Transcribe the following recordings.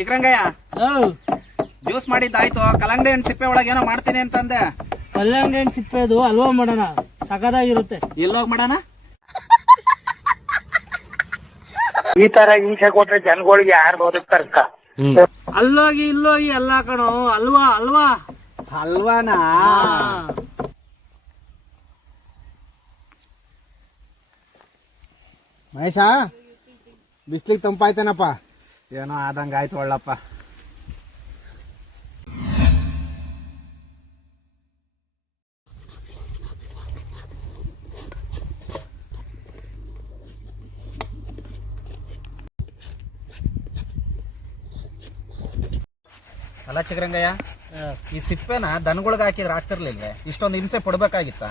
ಚಿಕ್ರಂಗಯ್ಯ juice ಮಾಡಿದ್ದಾಯ್ತು. ಕಲ್ಲಂಗಡಿ ಹಣ್ಣು ಸಿಪ್ಪೆ ಒಳಗೆ ಏನೋ ಮಾಡ್ತೀನಿ ಅಂತಂದೆ. ಕಲ್ಲಂಗಡಿ ಹಣ್ಣು ಸಿಪ್ಪೆದು ಹಲ್ವಾ ಮಾಡೋಣ, ಸಖತ್ತಾಗಿರುತ್ತೆ. ಎಲ್ಲೋಗಿ ಮಾಡೋಣ? ಈ ತರ ಹಿಂಸೆ ಕೊಟ್ರೆ ಜನಗಳಿಗೆ ಯಾರು ಬದುಕ್ತಾರಕ್ಕ? ಅಲ್ಲೋಗಿ ಇಲ್ಲೋಗಿ ಎಲ್ಲ ಕಣೋ, ಅಲ್ವಾ ಅಲ್ವಾ ಹಲ್ವಾನಾ? ಮಹೇಶ, ಬಿಸ್ಲಿಗೆ ತಂಪಾಯ್ತೇನಪ್ಪ? ಏನೋ ಆದಂಗ ಆಯ್ತು ಒಳ್ಳಪ್ಪ. ಅಲ್ಲ ಚಿಗ್ರಂಗಯ್ಯ, ಈ ಸಿಪ್ಪೆನ ದನಗಳಿಗೆ ಹಾಕಿದ್ರೆ ಆಗ್ತಿರ್ಲಿಲ್ವೇ? ಇಷ್ಟೊಂದು ಹಿಂಸೆ ಪಡ್ಬೇಕಾಗಿತ್ತ?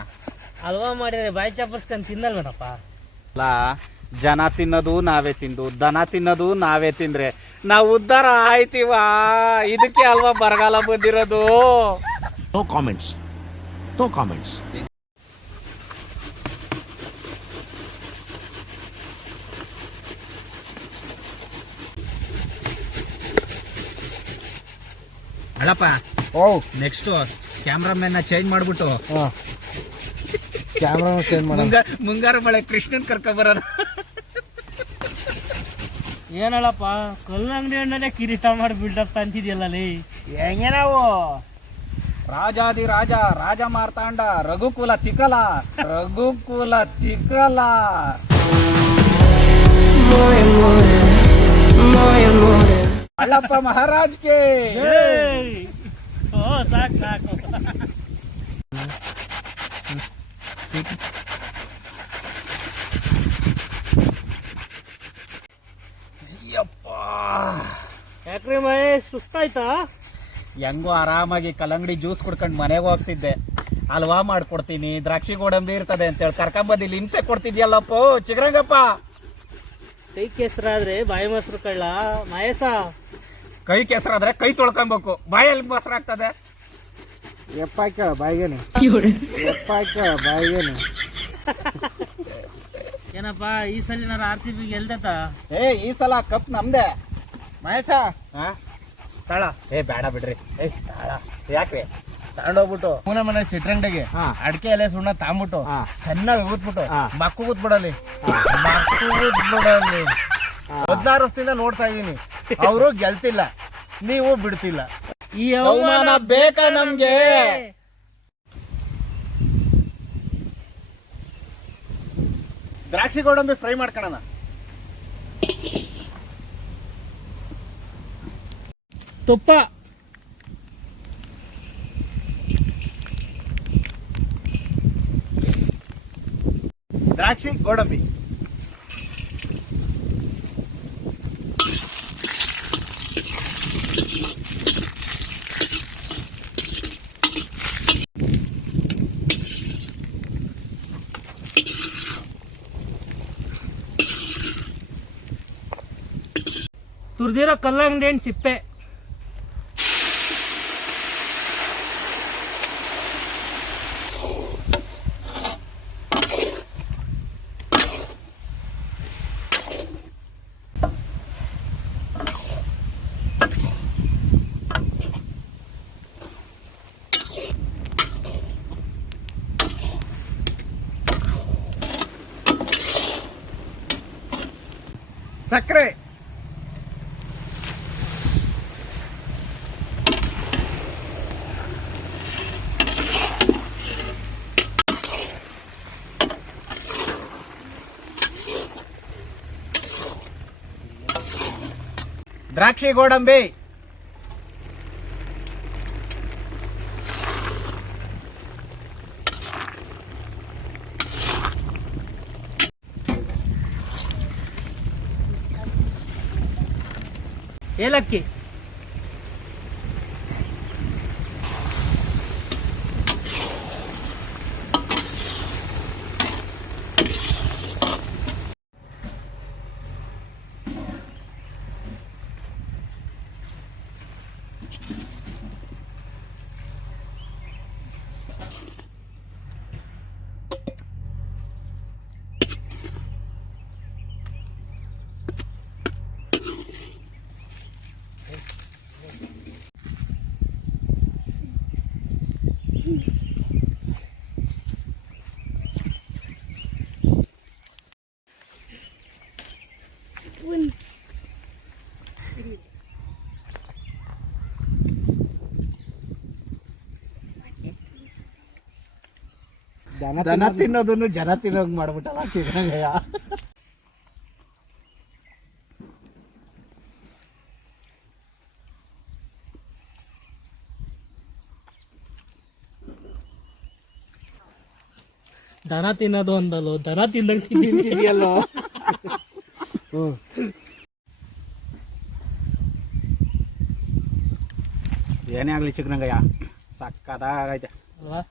ಹಲ್ವಾ ಮಾಡಿದ್ರೆ ಬಾಯಿ ಚಾಪರ್ಸ್ಕೊಂಡ್ ತಿನ್ನಲ್ವೇನಪ್ಪ? ಅಲ್ಲ, ಜನ ತಿನ್ನೋದು ನಾವೇ ತಿಂದು, ದನ ತಿನ್ನೋದು ನಾವೇ ತಿಂದ್ರೆ ನಾವು ಉದ್ಧಾರ ಆಯ್ತೀವ? ಇದಕ್ಕೆ ಅಲ್ವಾ ಬರಗಾಲ ಬಂದಿರೋದು. No comments. No comments. ಅಲ್ಲಪ್ಪ, ನೆಕ್ಸ್ಟ್ ಕ್ಯಾಮ್ರಾಮನ್ ಚೇಂಜ್ ಮಾಡ್ಬಿಟ್ಟು ಕ್ಯಾಮ್ರಾ ಚೇಂಜ್ ಮಾಡ, ಮುಂಗಾರು ಮಳೆ ಕೃಷ್ಣನ್ ಕರ್ಕೊಂಬರೋಣ. ಏನಲ್ಲಪ್ಪ, ಕಲ್ಲಂಗಡಿ ಹಣ್ಣಲ್ಲೇ ಕಿರೀಟ ಮಾಡಿ ಬಿಲ್ಡಪ್ ಅಂತಿದ್ಯಲ್ಲ ಲೇ. ಹೆಂಗೆ ನಾವು ರಾಜಾದಿ ರಾಜ ರಾಜ ಮಾರ್ತಾಂಡ ರಘುಕುಲ ತಿಕಲ ರಘುಕುಲ ತಿಕಲ. ಅಲ್ಲಪ್ಪ ಮಹಾರಾಜ್ಗೆ. ಓ ಸಾಕು ಸಾಕು. ಯಾಕ್ರಿ ಮಹೇಶ್, ಸುಸ್ತಾಯ್ತಾ? ಹೆಂಗೋ ಆರಾಮಾಗಿ ಕಲ್ಲಂಗಡಿ ಜ್ಯೂಸ್ ಕುಡ್ಕೊಂಡು ಮನೆಗೆ ಹೋಗ್ತಿದ್ದೆ. ಹಲ್ವಾ ಮಾಡ್ಕೊಡ್ತೀನಿ, ದ್ರಾಕ್ಷಿ ಗೋಡಂಬಿ ಇರ್ತದೆ ಅಂತೇಳಿ ಕರ್ಕೊಂಬಂದಿಲ್ಲಿ ಹಿಂಸೆ ಕೊಡ್ತಿದ್ಯಲ್ಲಪ್ಪ ಚಿಗ್ರಂಗಪ್ಪ. ಕೈ ಕೆಸರಾದ್ರೆ ಬಾಯಿ ಮೊಸರು ಕಳ್ಳ ಮಹೇಶ. ಕೈ ಕೆಸರಾದ್ರೆ ಕೈ ತೊಳ್ಕೊಬೇಕು, ಬಾಯಲ್ಲಿ ಮೊಸರಾಗ್ತದೆ. ಎಪ್ಪಾಯ್ಕ ಬಾಯಿಗೇನೆ, ಎಪ್ಪಾಯ್ಕ ಬಾಯಿಗೇನೆ. ಏನಪ್ಪ ಈ ಸಲ RCB ಗೆಲ್ದತ? ಈ ಸಲ ಕಪ್ ನಮ್ದೆ. ಮಹೇಶ, ತಾಳ ಬೇಡ ಬಿಡ್ರಿ. ತಾಳ ಯಾಕ್ರಿ? ತಗೊಂಡೋಗ್ಬಿಟ್ಟು ಪೂನೆ ಮನೆ ಸಿಟ್ರಂಗಡಿಗೆ ಅಡಿಕೆ ಎಲೆ ಸುಣ್ಣ ತಾಂಬಿಟ್ಟು ಚೆನ್ನಾಗಿ ಊದ್ಬಿಟ್ಟು ಮಕ್ಕು ಕೂತ್ಬಿಡಲಿ, ಮಕ್ಕು ಕೂತ್ಬಿಡಲಿ. 16 ವರ್ಷದಿಂದ ನೋಡ್ತಾ ಇದೀನಿ, ಅವರು ಗೆಲ್ತಿಲ್ಲ, ನೀವು ಬಿಡ್ತಿಲ್ಲ. ಈ ಅವಮಾನ ಬೇಕಾ ನಮ್ಗೆ? ದ್ರಾಕ್ಷಿ ಗೋಡಂಬಿ ಫ್ರೈ ಮಾಡ್ಕೊಳ್ಳೋಣ. ತುಪ್ಪ, ದ್ರಾಕ್ಷಿ ಗೋಡಂಬಿ, ತುರ್ದಿರೋ ಕಲ್ಲಂಗಡಿ ಹಣ್ಣು ಸಿಪ್ಪೆ, ಸಕ್ಕರೆ, ದ್ರಾಕ್ಷಿ ಗೋಡಂಬಿ, ಏಲಕ್ಕಿ, ದನ ತಿನ್ನೋದನ್ನು ಜನ ತಿನ್ನೋಂಗ್ ಮಾಡ್ಬಿಟ್ಟಲ್ಲ ಚಿಕ್ಕರಂಗಯ್ಯ. ದನ ತಿನ್ನೋದು ಅಂದಲ್ಲೋ, ದನ ತಿಂದಂಗ್ ತಿಂದಿದೆಯಲ್ಲೋ. ಏನೇ ಆಗ್ಲಿ ಚಿಕ್ಕರಂಗಯ್ಯ, ಸಕ್ಕದಾಗೈತೆ. ಅಲ್ವಾ?